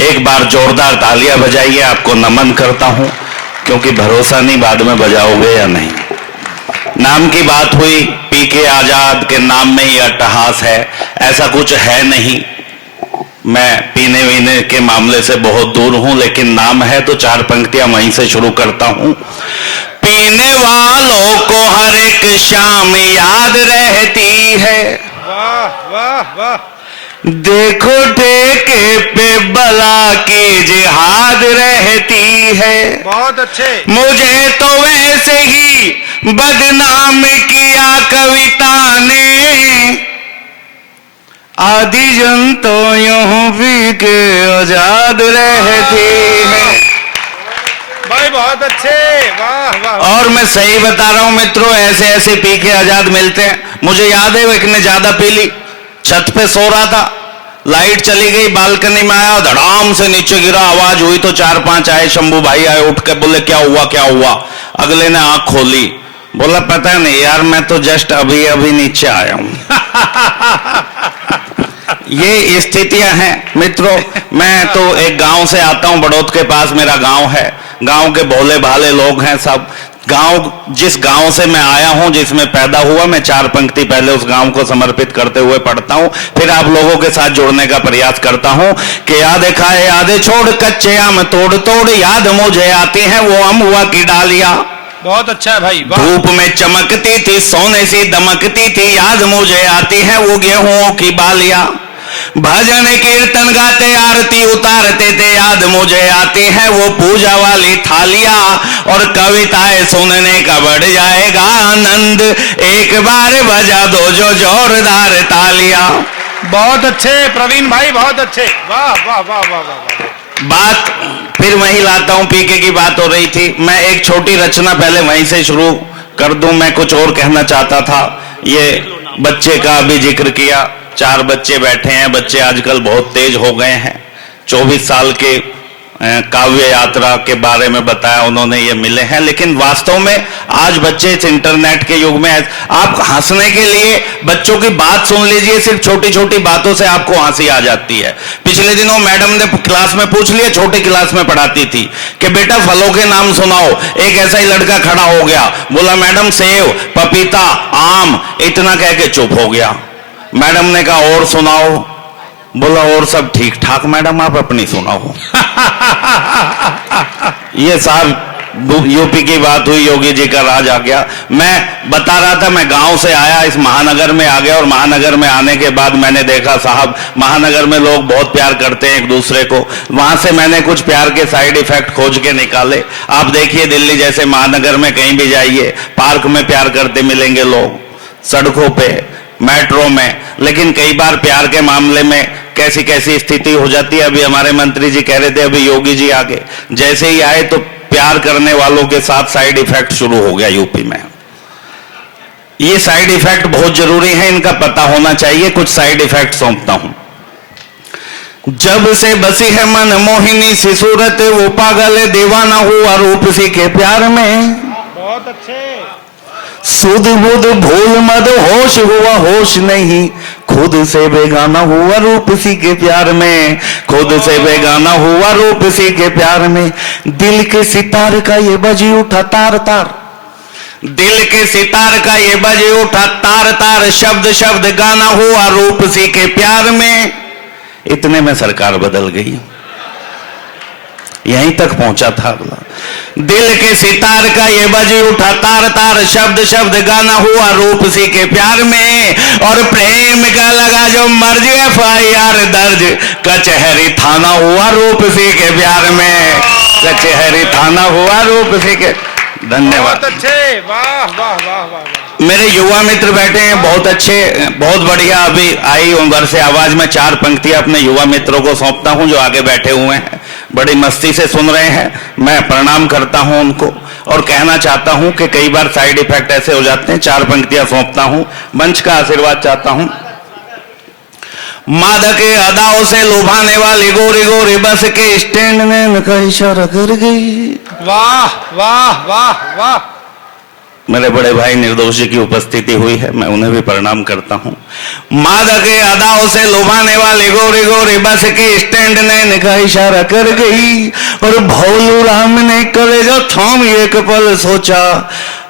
एक बार जोरदार तालियां बजाइए, आपको नमन करता हूं, क्योंकि भरोसा नहीं बाद में बजाओगे या नहीं। नाम की बात हुई, पीके आजाद के नाम में ही अट्टहास है, ऐसा कुछ है नहीं। मैं पीने वीने के मामले से बहुत दूर हूं, लेकिन नाम है तो चार पंक्तियां वहीं से शुरू करता हूं। पीने वालों को हर एक शाम याद रहती है, वाह वाह वाह, देखो ठेके पे बला की जिहाद रहती है। बहुत अच्छे। मुझे तो वैसे ही बदनाम किया कविता ने, आदि जन तो यूं भी के आजाद रहती है। भाई बहुत अच्छे, वाह वाह। और मैं सही बता रहा हूं मित्रों, ऐसे ऐसे पी के आजाद मिलते हैं। मुझे याद है वो एक ने ज्यादा पी ली, छत पे सो रहा था, लाइट चली गई, बालकनी में आया, धड़ाम से नीचे गिरा, आवाज हुई तो 4-5 आए, शंभू भाई आए, उठ के बोले क्या हुआ क्या हुआ। अगले ने आंख खोली, बोला पता नहीं यार, मैं तो जस्ट अभी अभी नीचे आया हूं। ये स्थितियां हैं मित्रों। मैं तो एक गांव से आता हूं, बड़ौद के पास मेरा गांव है। गांव के भोले भाले लोग हैं सब। गांव, जिस गांव से मैं आया हूं, जिसमें पैदा हुआ, मैं चार पंक्ति पहले उस गांव को समर्पित करते हुए पढ़ता हूं, फिर आप लोगों के साथ जुड़ने का प्रयास करता हूं कि यादें खाए यादें छोड़, कच्चे आम तोड़ तोड़, याद मुझे आती है वो अमहुआ की डालियां। बहुत अच्छा है भाई, वाह। धूप में चमकती थी, सोने सी दमकती थी, याद मुझे आती है वो गेहूं की बालियां। भजन कीर्तन गाते आरती उतारते थे, याद मुझे आती है वो पूजा वाली थालियां। और कविताएं सुनने का बढ़ जाएगा आनंद, एक बार बजा दो जो जोरदार तालियां। बहुत अच्छे प्रवीण भाई, बहुत अच्छे, वाह वाह वाह वाह वाह। बात फिर वहीं लाता हूं, पीके की बात हो रही थी, मैं एक छोटी रचना पहले वहीं से शुरू कर दूं। मैं कुछ और कहना चाहता था। ये बच्चे का अभी जिक्र किया, 4 बच्चे बैठे हैं। बच्चे आजकल बहुत तेज हो गए हैं। 24 साल के काव्य यात्रा के बारे में बताया उन्होंने, ये मिले हैं। लेकिन वास्तव में आज बच्चे इस इंटरनेट के युग में, आप हंसने के लिए बच्चों की बात सुन लीजिए, सिर्फ छोटी छोटी बातों से आपको हंसी आ जाती है। पिछले दिनों मैडम ने क्लास में पूछ लिया, छोटी क्लास में पढ़ाती थी, कि बेटा फलों के नाम सुनाओ। एक ऐसा ही लड़का खड़ा हो गया, बोला मैडम सेब, पपीता, आम, इतना कह के चुप हो गया। मैडम ने कहा और सुनाओ, बोला और सब ठीक ठाक मैडम, आप अपनी सुनाओ। ये साहब यूपी की बात हुई, योगी जी का राज आ गया। मैं बता रहा था, मैं गांव से आया, इस महानगर में आ गया, और महानगर में आने के बाद मैंने देखा साहब, महानगर में लोग बहुत प्यार करते हैं एक दूसरे को। वहां से मैंने कुछ प्यार के साइड इफेक्ट खोज के निकाले। आप देखिए दिल्ली जैसे महानगर में कहीं भी जाइए, पार्क में प्यार करते मिलेंगे लोग, सड़कों पे, मेट्रो में। लेकिन कई बार प्यार के मामले में कैसी कैसी स्थिति हो जाती है। अभी हमारे मंत्री जी कह रहे थे, अभी योगी जी आगे, जैसे ही आए तो प्यार करने वालों के साथ साइड इफेक्ट शुरू हो गया यूपी में। ये साइड इफेक्ट बहुत जरूरी है, इनका पता होना चाहिए। कुछ साइड इफेक्ट सौंपता हूं। जब से बसी है मन मोहिनी सी सूरत, वो पागल दीवाना हुआ रूप सी के प्यार में। बहुत अच्छे। सुध बुध भूल मद होश हुआ होश नहीं, खुद से बेगाना हुआ रूप सी के प्यार में। खुद से बेगाना हुआ रूप सी के प्यार में। दिल के सितार का ये बजी उठा तार तार, दिल के सितार का ये बजे उठा तार तार, शब्द शब्द गाना हुआ रूप सी के प्यार में। इतने में सरकार बदल गई, यहीं तक पहुंचा था अगला। दिल के सितार का ये बजे उठा तार तार, शब्द शब्द गाना हुआ रूप सी के प्यार में। और प्रेम का लगा जो मर्ज FIR दर्ज, कचहरी थाना हुआ रूप सी के प्यार में। कचहरी थाना हुआ रूप सी के। धन्यवाद। बहुत अच्छे, वाह वाह वाह वाह। मेरे युवा मित्र बैठे हैं, बहुत अच्छे, बहुत बढ़िया। अभी आई उम्र से आवाज में 4 पंक्तियां अपने युवा मित्रों को सौंपता हूं, जो आगे बैठे हुए हैं, बड़ी मस्ती से सुन रहे हैं। मैं प्रणाम करता हूं उनको, और कहना चाहता हूं कि कई बार साइड इफेक्ट ऐसे हो जाते हैं। 4 पंक्तियां सौंपता हूं, मंच का आशीर्वाद चाहता हूं। मादक अदाओं से लुभाने वाली गोरी गोरी बस के स्टैंड में इशारा कर गई। वाह वाह वाह वाह। मेरे बड़े भाई निर्दोष जी की उपस्थिति हुई है, मैं उन्हें भी प्रणाम करता हूं। मादक के अदाओं से लुभाने वाले गोरे गोरे बस के स्टैंड ने का इशारा कर गई और भोलू राम ने कलेजा थाम एक पल सोचा,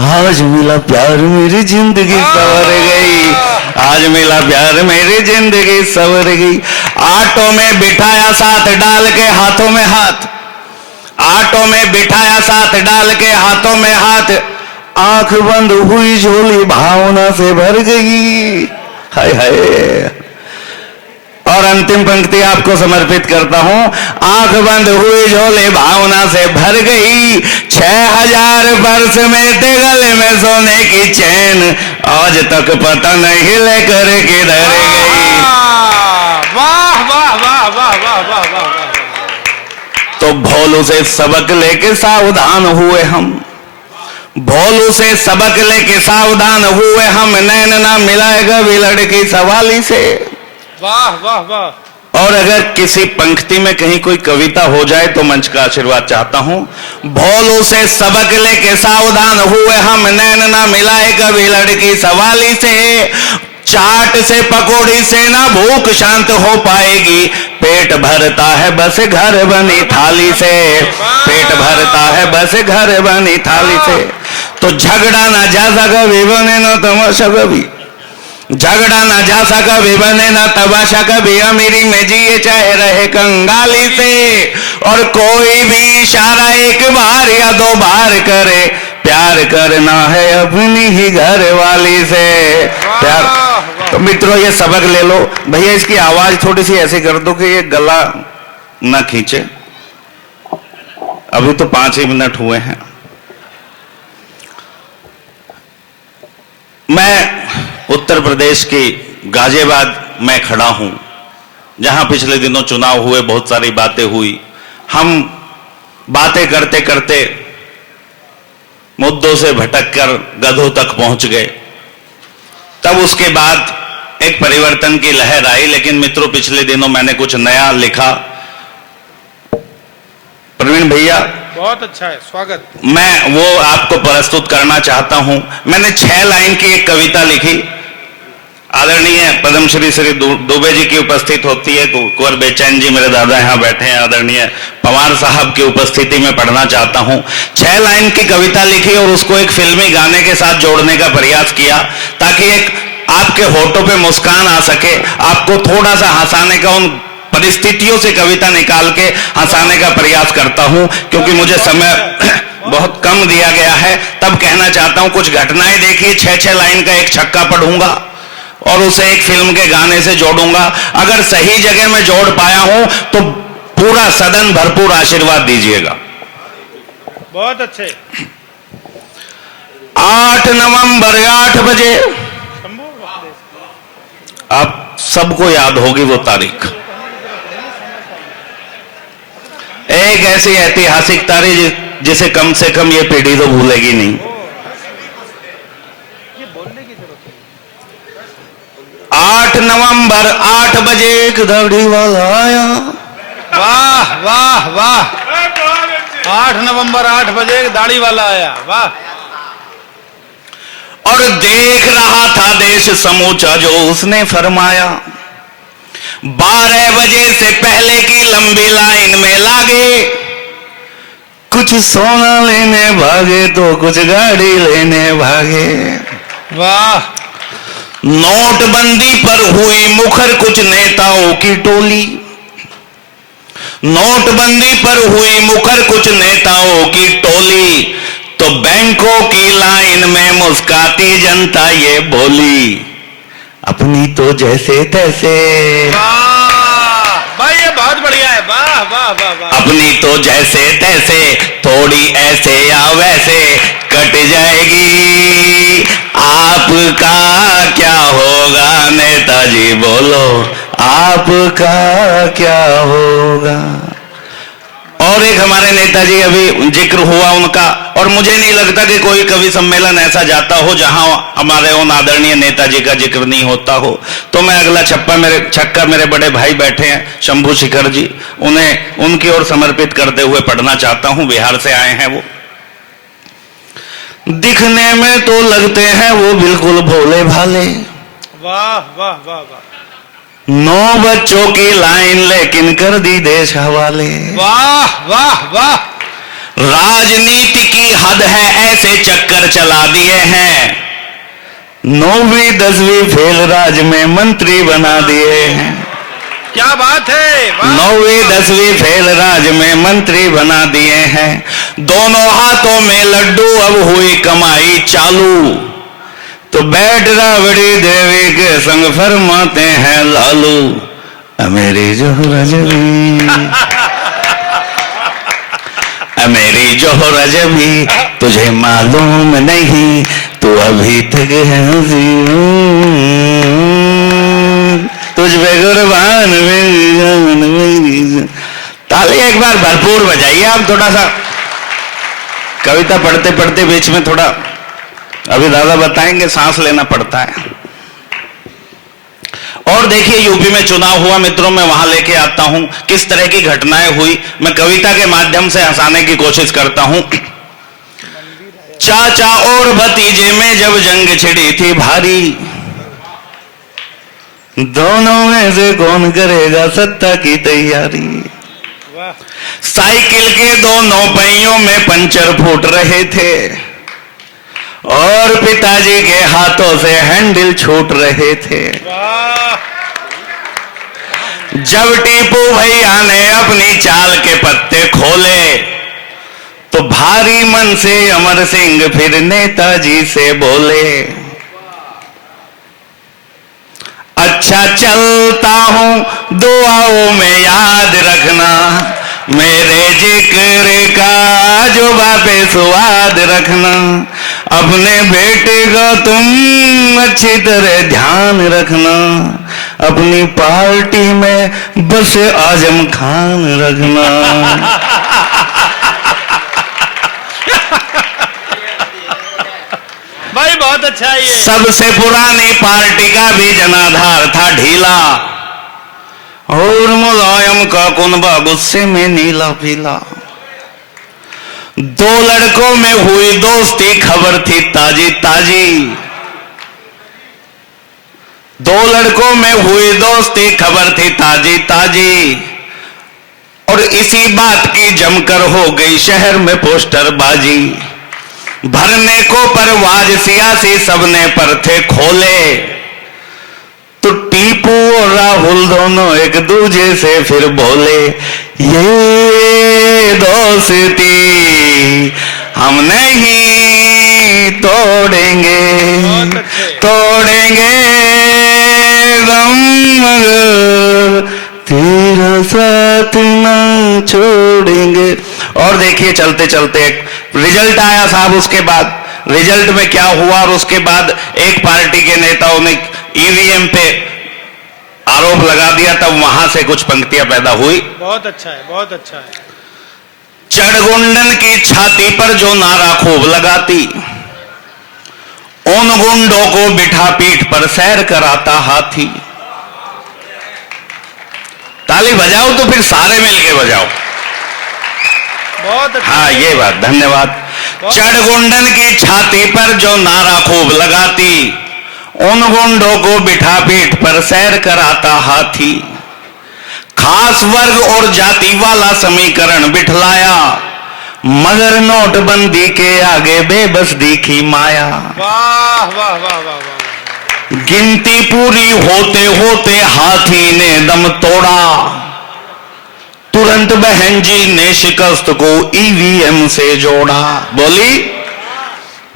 आज मिला प्यार मेरी जिंदगी सवर गई, आज मिला प्यार मेरी जिंदगी सवर गई। ऑटो में बिठाया साथ डाल के हाथों में हाथ, ऑटो में बिठाया साथ डाल के हाथों में हाथ, आंख बंद हुई झोली भावना से भर गई। हाय हाय। और अंतिम पंक्ति आपको समर्पित करता हूं, आंख बंद हुई झोली भावना से भर गई, 6000 वर्ष में ते गले में सोने की चैन, आज तक पता नहीं लेकर किधर गई। वाह वाह वाह वाह वाह वाह वाह। तो भोलू से सबक लेके सावधान हुए हम, भोलू से सबक लेके सावधान हुए हम, नैन ना मिलाएगा भी लड़की सवाली से। वाह वाह वाह। और अगर किसी पंक्ति में कहीं कोई कविता हो जाए तो मंच का आशीर्वाद चाहता हूं। भोलू से सबक लेके सावधान हुए हम, नैन ना मिलाए कभी लड़की सवाली से, चाट से पकौड़ी से ना भूख शांत हो पाएगी, पेट भरता है बस घर बनी थाली से, पेट भरता है बस घर बनी थाली से। तो झगड़ा ना जा सका भी बने ना तमाशा कभी, झगड़ा ना जा सका भी बने ना तमाशा कभी, अमीरी में जिए चाहे रहे कंगाली से, और कोई भी इशारा एक बार या 2 बार करे, प्यार करना है अपनी ही घर वाली से प्यार। तो मित्रों ये सबक ले लो। भैया इसकी आवाज थोड़ी सी ऐसे कर दो कि ये गला ना खींचे। अभी तो 5 ही मिनट हुए हैं। मैं उत्तर प्रदेश की गाजियाबाद में खड़ा हूं, जहां पिछले दिनों चुनाव हुए, बहुत सारी बातें हुई। हम बातें करते करते मुद्दों से भटककर गधों तक पहुंच गए। तब उसके बाद एक परिवर्तन की लहर आई। लेकिन मित्रों पिछले दिनों मैंने कुछ नया लिखा। प्रवीण भैया बहुत अच्छा है, स्वागत। मैं वो आपको प्रस्तुत करना चाहता हूं। मैंने 6 लाइन की एक कविता लिखी। आदरणीय पद्मश्री श्री दुबे जी की उपस्थित होती है, कुंवर बेचैन जी मेरे दादा यहाँ बैठे हैं, आदरणीय पवार साहब की उपस्थिति में पढ़ना चाहता हूं। 6 लाइन की कविता लिखी और उसको एक फिल्मी गाने के साथ जोड़ने का प्रयास किया, ताकि एक आपके होठों पे मुस्कान आ सके, आपको थोड़ा सा हंसाने का, उन परिस्थितियों से कविता निकाल के हंसाने का प्रयास करता हूं। क्योंकि मुझे समय बहुत कम दिया गया है, तब कहना चाहता हूं कुछ घटनाएं देखिए। 6 लाइन का एक छक्का पढ़ूंगा और उसे एक फिल्म के गाने से जोड़ूंगा। अगर सही जगह में जोड़ पाया हूं तो पूरा सदन भरपूर आशीर्वाद दीजिएगा। बहुत अच्छे। 8 नवंबर 8 बजे, आप सबको याद होगी वो तारीख, एक ऐसी ऐतिहासिक तारीख जिसे कम से कम ये पीढ़ी तो भूलेगी नहीं। 8 नवंबर 8 बजे एक दाढ़ी वाला आया। वाह वाह वाह। 8 नवंबर 8 बजे एक दाढ़ी वाला आया। वाह। और देख रहा था देश समूचा जो उसने फरमाया, 12 बजे से पहले की लंबी लाइन में लागे, कुछ सोना लेने भागे तो कुछ गाड़ी लेने भागे। वाह। नोटबंदी पर हुई मुखर कुछ नेताओं की टोली, नोटबंदी पर हुई मुखर कुछ नेताओं की टोली, तो बैंकों की लाइन में मुस्काती जनता ये बोली, अपनी तो जैसे तैसे। वाह भाई ये बहुत बढ़िया है। वाह वाह वाह वाह। अपनी तो जैसे तैसे, थोड़ी ऐसे या वैसे कट जाएगी, आपका क्या होगा नेताजी बोलो, आपका क्या होगा। और एक हमारे नेताजी, अभी जिक्र हुआ उनका, और मुझे नहीं लगता कि कोई कवि सम्मेलन ऐसा जाता हो जहां हमारे उन आदरणीय नेताजी का जिक्र नहीं होता हो। तो मैं अगला छक्का मेरे बड़े भाई बैठे हैं शंभू शिखर जी, उन्हें उनकी ओर समर्पित करते हुए पढ़ना चाहता हूं। बिहार से आए हैं वो। दिखने में तो लगते हैं वो बिल्कुल भोले भाले। वाह वाह वाह वाह 9 बच्चों की लाइन लेकिन कर दी देश हवाले। वाह वाह वाह राजनीति की हद है, ऐसे चक्कर चला दिए हैं। 9वीं 10वीं फेल राज में मंत्री बना दिए हैं। क्या बात है, वाह। 9वीं 10वीं फेल राज में मंत्री बना दिए हैं। दोनों हाथों में लड्डू, अब हुई कमाई चालू। तो बैठ राबड़ी देवी के संग फरमाते हैं लालू मेरी जोहरा जबी, मेरी जोहरा जबी तुझे मालूम नहीं, तू अभी तक है तुझ पे कुर्बान मेरी जान मेरी जान। ताली एक बार भरपूर बजाइए आप। थोड़ा सा कविता पढ़ते पढ़ते बीच में थोड़ा, अभी दादा बताएंगे, सांस लेना पड़ता है। और देखिए यूपी में चुनाव हुआ मित्रों, मैं वहां लेके आता हूं किस तरह की घटनाएं हुई। मैं कविता के माध्यम से हंसाने की कोशिश करता हूं। चाचा और भतीजे में जब जंग छिड़ी थी भारी, दोनों में से कौन करेगा सत्ता की तैयारी। वाह साइकिल के दोनों पहियों में पंचर फूट रहे थे और पिताजी के हाथों से हैंडल छूट रहे थे। वाह जब टीपू भैया ने अपनी चाल के पत्ते खोले तो भारी मन से अमर सिंह फिर नेताजी से बोले, अच्छा चलता हूं दुआओं में याद रखना, मेरे जिक्र का जो बापे स्वाद रखना, अपने बेटे का तुम अच्छी तरह ध्यान रखना, अपनी पार्टी में बस आजम खान रखना। भाई बहुत अच्छा है ये। सबसे पुरानी पार्टी का भी जनाधार था ढीला और मुलायम का कुनबा गुस्से में नीला पीला। 2 लड़कों में हुई दोस्ती खबर थी ताजी ताजी, 2 लड़कों में हुई दोस्ती खबर थी ताजी ताजी। और इसी बात की जमकर हो गई शहर में पोस्टर बाजी। भरने को परवाज सियासी सबने पर थे खोले, तो टीपू और राहुल दोनों एक दूजे से फिर बोले, ये दोस्ती हम नहीं तोड़ेंगे, तोड़ेंगे हम मगर तेरा साथ ना छोड़ेंगे। और देखिए चलते चलते एक रिजल्ट आया साहब। उसके बाद रिजल्ट में क्या हुआ, और उसके बाद एक पार्टी के नेताओं ने ईवीएम पे आरोप लगा दिया, तब वहां से कुछ पंक्तियां पैदा हुई। बहुत अच्छा है, बहुत अच्छा है। चढ़गुंडन की छाती पर जो नारा खूब लगाती, उन गुंडों को बिठा पीठ पर सैर कराता हाथी। ताली बजाओ तो फिर सारे मिलके बजाओ। बहुत अच्छा। हाँ ये बात, धन्यवाद। चढ़गुंडन की छाती पर जो नारा खूब लगाती, उन गुंडों को बिठा पीठ पर सैर कराता हाथी। खास वर्ग और जाति वाला समीकरण बिठलाया, मगर नोटबंदी के आगे बेबस दिखी माया। वाह वाह वाह वाह वाह। गिनती पूरी होते होते हाथी ने दम तोड़ा, तुरंत बहन जी ने शिकस्त को ईवीएम से जोड़ा। बोली,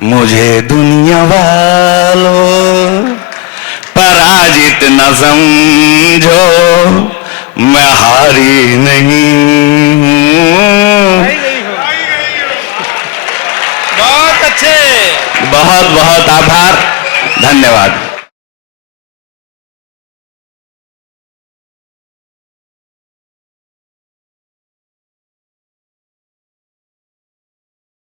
मुझे दुनिया वालों पराजित न समझो, मैं हारी नहीं हूं। बहुत अच्छे। बहुत बहुत आभार, धन्यवाद।